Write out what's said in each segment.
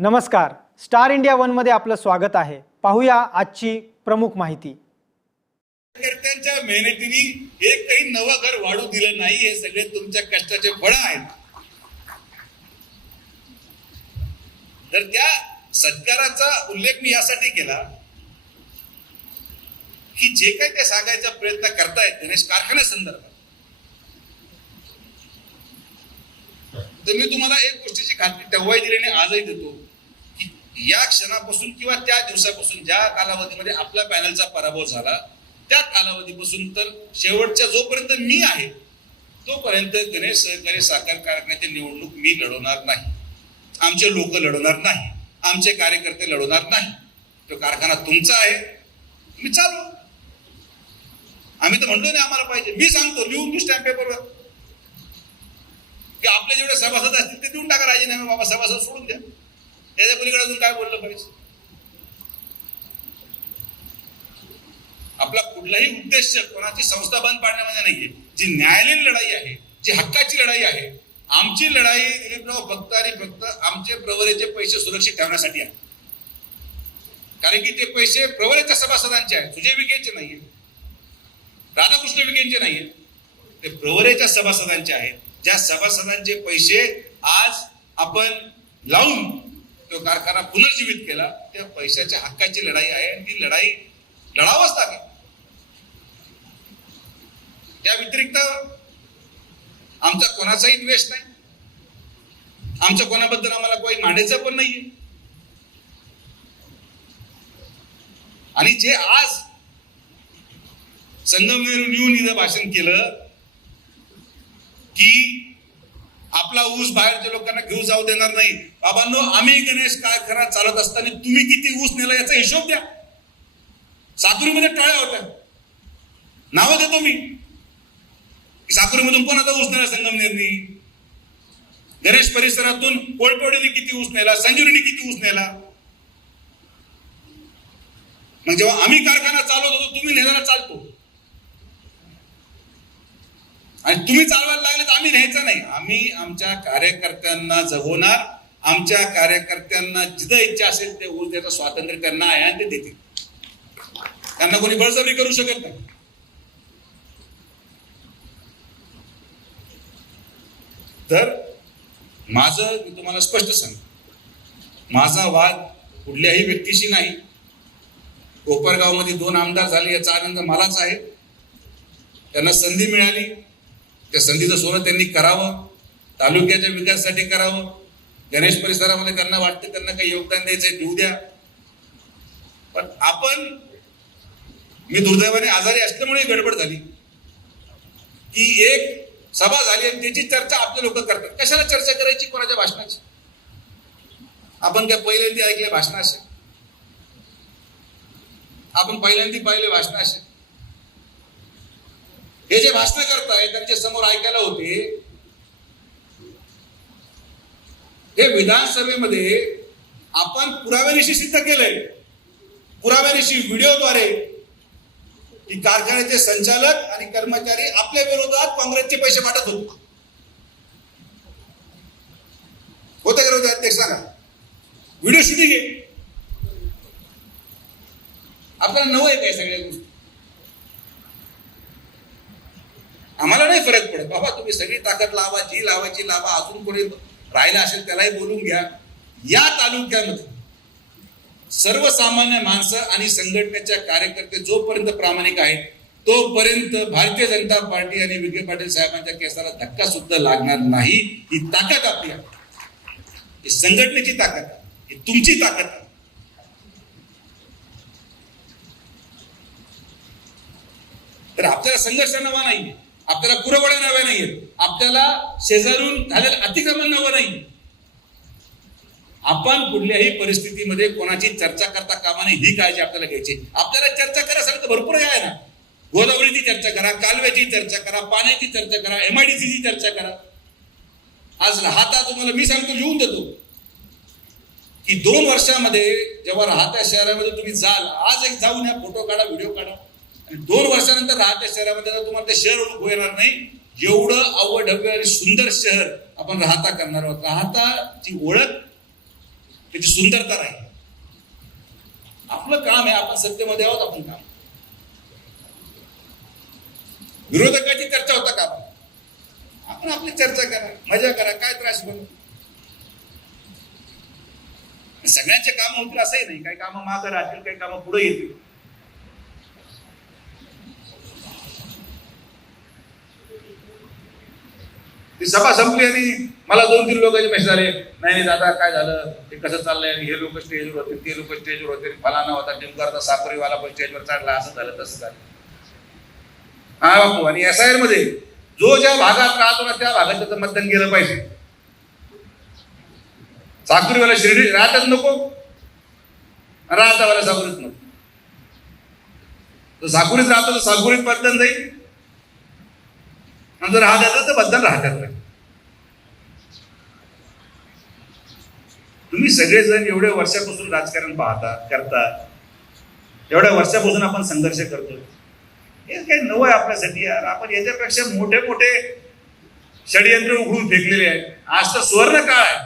नमस्कार, star India one मध्ये आपलं स्वागत आहे। पाहूया आजची प्रमुख माहिती। कार्यकर्त्यांच्या मेहनतीने एकही नवं घर वाढू दिलं नाही, हे सगळे तुमच्या कष्टाचे फळ आहेत। तर त्या सत्काराचा उल्लेख मी यासाठी केला की जे काही ते सांगायचा प्रयत्न करतायत गणेश कारखान्या संदर्भात, तर मी तुम्हाला एक गोष्टीची खात्री तेव्हाही दिली आणि आजही देतो की या क्षणापासून किंवा त्या दिवसापासून ज्या कालावधीमध्ये आपल्या पॅनलचा पराभव झाला त्या कालावधीपासून तर शेवटच्या जोपर्यंत मी आहे तोपर्यंत गणेश सहकारी साखर कारखान्याची निवडणूक मी लढवणार नाही, आमचे लोक लढवणार नाही, आमचे कार्यकर्ते लढवणार नाही। तो कारखाना तुमचा आहे, तुम्ही चालू। आम्ही तर म्हणतो ना आम्हाला पाहिजे, मी सांगतो लिहून स्टॅम्प पेपरवर की आपले जेवढे सभासद असतील ते देऊन टाका राजीनामे, बाबा सभासद सोडून द्या। त्याच्या पलीकडे अजून काय बोललं पाहिजे? आपला कुठलाही उद्देश कोणाची संस्था बंद पाडण्यामध्ये नाहीये। जी न्यायालयीन लढाई आहे, जी हक्काची लढाई आहे, आमची लढाई दिलीपराव फक्त आणि फक्त आमचे प्रवरेचे पैसे सुरक्षित ठेवण्यासाठी आहे। कारण की ते पैसे प्रवरेच्या सभासदांचे आहेत, सुजय विखेंचे नाहीये, राधाकृष्ण विखेंचे नाहीये, ते प्रवरेच्या सभासदांचे आहेत। ज्या सभासदांचे पैसे आज आपण लावून तो कारखाना पुनर्जीवित केला, त्या पैशाच्या हक्काची लढाई आहे आणि ती लढाई लढावंच लागेल। त्या व्यतिरिक्त आमचा कोणाचाही द्वेष नाही, आमच्या कोणाबद्दल आम्हाला काही मांडायचं पण नाहीये। आणि जे आज संगमनेरहून येऊन इथं भाषण केलं की आपला ऊस बाहेरच्या लोकांना घेऊ जाऊ देणार नाही, बाबांनो आम्ही गणेश कारखाना चालत असताना तुम्ही किती ऊस नेला याचा हिशोब द्या। साकुरीमध्ये टाळ्या होत्या, नावं देतो मी, साकुरीमधून कोणाचा ऊस नेला संगमनेरनी, गणेश परिसरातून कोळपवडीने किती ऊस नेला, संजुरीने किती ऊस नेला। मग जेव्हा आम्ही कारखाना चालवत होतो तुम्ही नेताना चालतो आणि तुम्ही चालवायला लागले तर आम्ही न्यायचं नाही। आम्ही आमच्या कार्यकर्त्यांना जगवणार, आमच्या कार्यकर्त्यांना जिथं इच्छा असेल ते ऊस द्यायचं स्वातंत्र्य त्यांना आहे आणि ते देतील, त्यांना कोणी बळजबरी करू शकत नाही। तर माझं मी तुम्हाला स्पष्ट सांगतो, माझा वाद कुठल्याही व्यक्तीशी नाही। कोपरगावमध्ये 2 आमदार झाले याचा आनंद मलाच आहे, त्यांना संधी मिळाली, त्या संधीचं सोनं त्यांनी करावं, तालुक्याच्या विकासासाठी करावं। गणेश परिसरामध्ये त्यांना वाटतं त्यांना काही योगदान द्यायचंय देऊ द्या। पण आपण, मी दुर्दैवाने आजारी असल्यामुळे गडबड झाली की एक सभा झाली आणि त्याची चर्चा आपले लोक करतात। कशाला चर्चा करायची कोणाच्या भाषणाची? आपण काय पहिल्यांदा ऐकले भाषण असेल? आपण पहिल्यांदा पाहिले भाषण असेल? हे जे भाषण करताय त्यांच्या समोर ऐकायला होते, हे विधानसभेमध्ये आपण पुराव्यानिशी सिद्ध केलंय, पुराव्यानिशी व्हिडिओद्वारे की कारखान्याचे संचालक आणि कर्मचारी आपल्या विरोधात काँग्रेसचे पैसे वाटत होते। होतं का विरोधी अध्यक्ष? सांगा, व्हिडिओ शूटिंग आहे, आपल्याला नवं आहे काय सगळ्या गोष्टी? आम्हाला नाही फरक पडत, बाबा तुम्ही सगळी ताकद लावा, जी लावायची लावा, अजून कोणी राहिला असेल त्यालाही बोलून घ्या। या तालुक्यामध्ये सर्वसामान्य माणसं आणि संघटनेच्या कार्यकर्ते जोपर्यंत प्रामाणिक आहेत तोपर्यंत भारतीय जनता पार्टी आणि विखे पाटील साहेबांच्या केसाला धक्का सुद्धा लागणार नाही। ही ताकद आपली आहे, ही संघटनेची ताकद आहे, ही तुमची ताकद आहे। तर आपल्याला संघर्ष नवा नाही, आपल्याला कुरवड्या नव्या नाहीये, आपल्याला शेजारून झालेलं अतिक्रमण नवं नाही। आपण कुठल्याही परिस्थितीमध्ये कोणाची चर्चा करता कामा नये, ही काळजी आपल्याला घ्यायची। आपल्याला चर्चा करायसाठी तर भरपूर आहे ना, गोदावरीची चर्चा करा, कालव्याची चर्चा करा, पाण्याची चर्चा करा, MIDC ची चर्चा करा। आज राहता तुम्हाला मी सांगतो, लिहून देतो की 2 वर्षामध्ये जेव्हा राहत्या शहरामध्ये तुम्ही जाल, आज एक जाऊन या, फोटो काढा, व्हिडिओ काढा, 2 वर्षानंतर राहत्या शहरामध्ये तुम्हाला ते शहर ओळख येणार नाही, एवढं अवढव्य आणि सुंदर शहर आपण राहता करणार आहोत। राहताची ओळख त्याची सुंदरता राहील. आपलं काम आहे, आपण सत्तेमध्ये आहोत, आपण काम. विरोधकाची चर्चा होता का? आपण आपली चर्चा करा, मजा करा, काय त्रास बनू. सगळ्यांचे काम होतील असंही नाही, काही कामं मागं राहतील, काही कामं पुढे येतील. ती सभा संपली आणि मला 2-3 लोकांचे मेसेज आले, नाही दादा काय झालं, ते कसं चाललंय, हे लोक स्टेजवर होते, ते लोक स्टेजवर होते, फलाना होता टिमकारचा साखरीवाला पण स्टेजवर चढला, असं झालं तसं झालं. हा बापू, आणि SIR मध्ये जो ज्या भागात राहतो ना त्या भागात त्याचं मतदान गेलं पाहिजे. साकुरीवाला शिर्डी राहतच नको, राहतावाला साकुरीत नको. तो साकुरीत राहतो तर साकुरीत मतदान जाईल, आणि जर राहतात तर मतदान राहतात. तुम्ही सगळेजण एवढ्या वर्षापासून राजकारण पाहता करता, एवढ्या वर्षापासून आपण संघर्ष करतो. हे काही नवं आहे आपल्यासाठी यार. आपण याच्यापेक्षा मोठे मोठे षडयंत्र उघडून फेकलेले आहेत. आज तर सुवर्ण काळ आहे,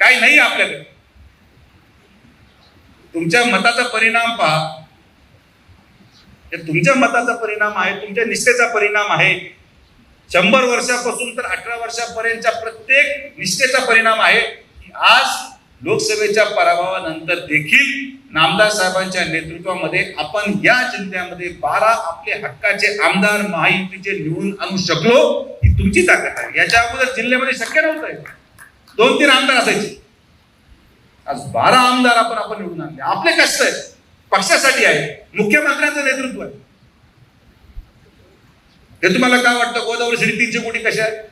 काही नाही आपल्याकडे. तुमच्या मताचा परिणाम पहा, तुमच्या मताचा परिणाम आहे, तुमच्या निष्ठेचा परिणाम आहे. 100 वर्षापासून तर 18 वर्षापर्यंतच्या प्रत्येक निष्ठेचा परिणाम आहे की आज लोकसभेच्या पराभवानंतर देखील नामदार साहेबांच्या नेतृत्वामध्ये आपण या जिल्ह्यामध्ये 12 आपले हक्काचे आमदार महायुतीचे निवडून आणू शकलो. ही तुमची ताकद आहे. याच्या अगोदर जिल्ह्यामध्ये शक्य नव्हतं. 2-3 आमदार असायचे, आज 12 आमदार आपण निवडून आणले. आपले कष्ट आहे, पक्षासाठी आहे, मुख्यमंत्र्यांचं नेतृत्व आहे. हे तुम्हाला काय वाटतं गोदावरी सिटी 300 कोटी कशा आहेत?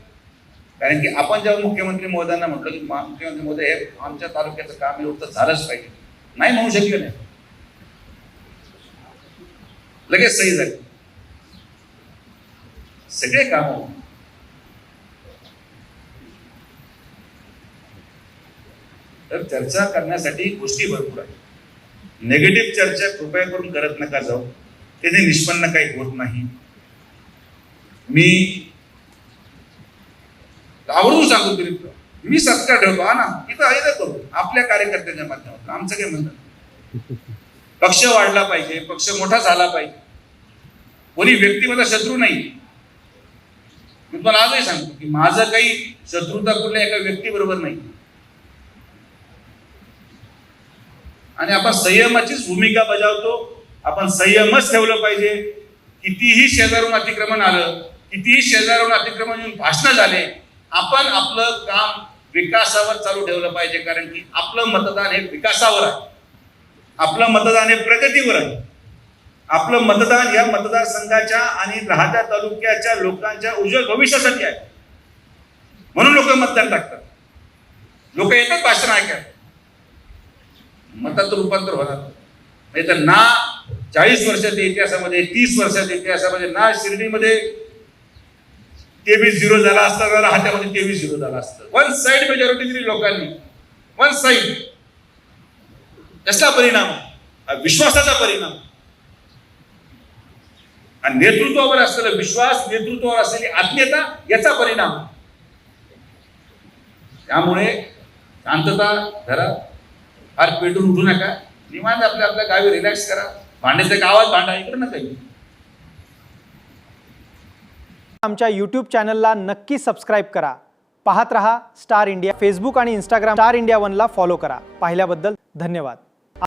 कारण की आपण जेव्हा मुख्यमंत्री महोदयांना म्हटलं की मुख्यमंत्री महोदय हे आमच्या तालुक्याचं काम एवढं तर झालंच पाहिजे, नाही म्हणू शकले नाही, लगेच सही झाली, सगळे काम. तर चर्चा करण्यासाठी गोष्टी भरपूर आहेत. नेगेटिव्ह चर्चा कृपया करून करत नका जाऊ, त्याने निष्पन्न काही होत नाही. मी आवडून सांगतो तरी मी सत्कार ठेवतो, हा ना, इथं करू आपल्या कार्यकर्त्यांच्या माध्यमातून. आमचं काय म्हणतात, पक्ष वाढला पाहिजे, पक्ष मोठा झाला पाहिजे, कोणी व्यक्तिगत शत्रू नाही. मी तुम्हाला आजही सांगतो की माझं काही शत्रुता कुठल्या एका व्यक्तीबरोबर नाही. आणि आपण संयमाचीच भूमिका बजावतो. आपण संयमच ठेवलं पाहिजे. कितीही शेजारून अतिक्रमण आलं, कितीही शेजारून अतिक्रमण येऊन भाषणं झाले, आपण आपलं काम विकासावर चालू ठेवलं पाहिजे. कारण की आपलं मतदान हे विकासावर आहे, आपलं मतदान हे प्रगतीवर आहे, आपलं मतदान या मतदारसंघाच्या आणि राहत्या तालुक्याच्या लोकांच्या उज्ज्वल भविष्यासाठी आहे. म्हणून लोक मतदान टाकतात, लोक येतात भाषण ऐकायला, मतात रूपांतर होणार नाही. तर ना 40 वर्षाच्या इतिहासामध्ये, 30 वर्षाच्या इतिहासामध्ये ना शिर्डीमध्ये 23-0 झाला असता, ना राहत्यामध्ये 23-0 झाला असतं. वन साइड मेजॉरिटी दिली लोकांनी, वन साइड. कसला परिणाम? विश्वासाचा परिणाम आणि नेतृत्वावर असलेला विश्वास, नेतृत्वावर असलेली आत्मीयता, याचा परिणाम. त्यामुळे शांतता धरा, फार पेटून उठू नका, निवांत आपल्या गावी रिलॅक्स करा. भांड्याच्या गावात भांडा, इकडे नका. आमच्या यूट्यूब चॅनलला नक्की सबस्क्राईब करा. पाहत रहा स्टार इंडिया. फेसबुक आणि इंस्टाग्राम स्टार इंडिया 1ला फॉलो करा. पाहिल्याबद्दल धन्यवाद.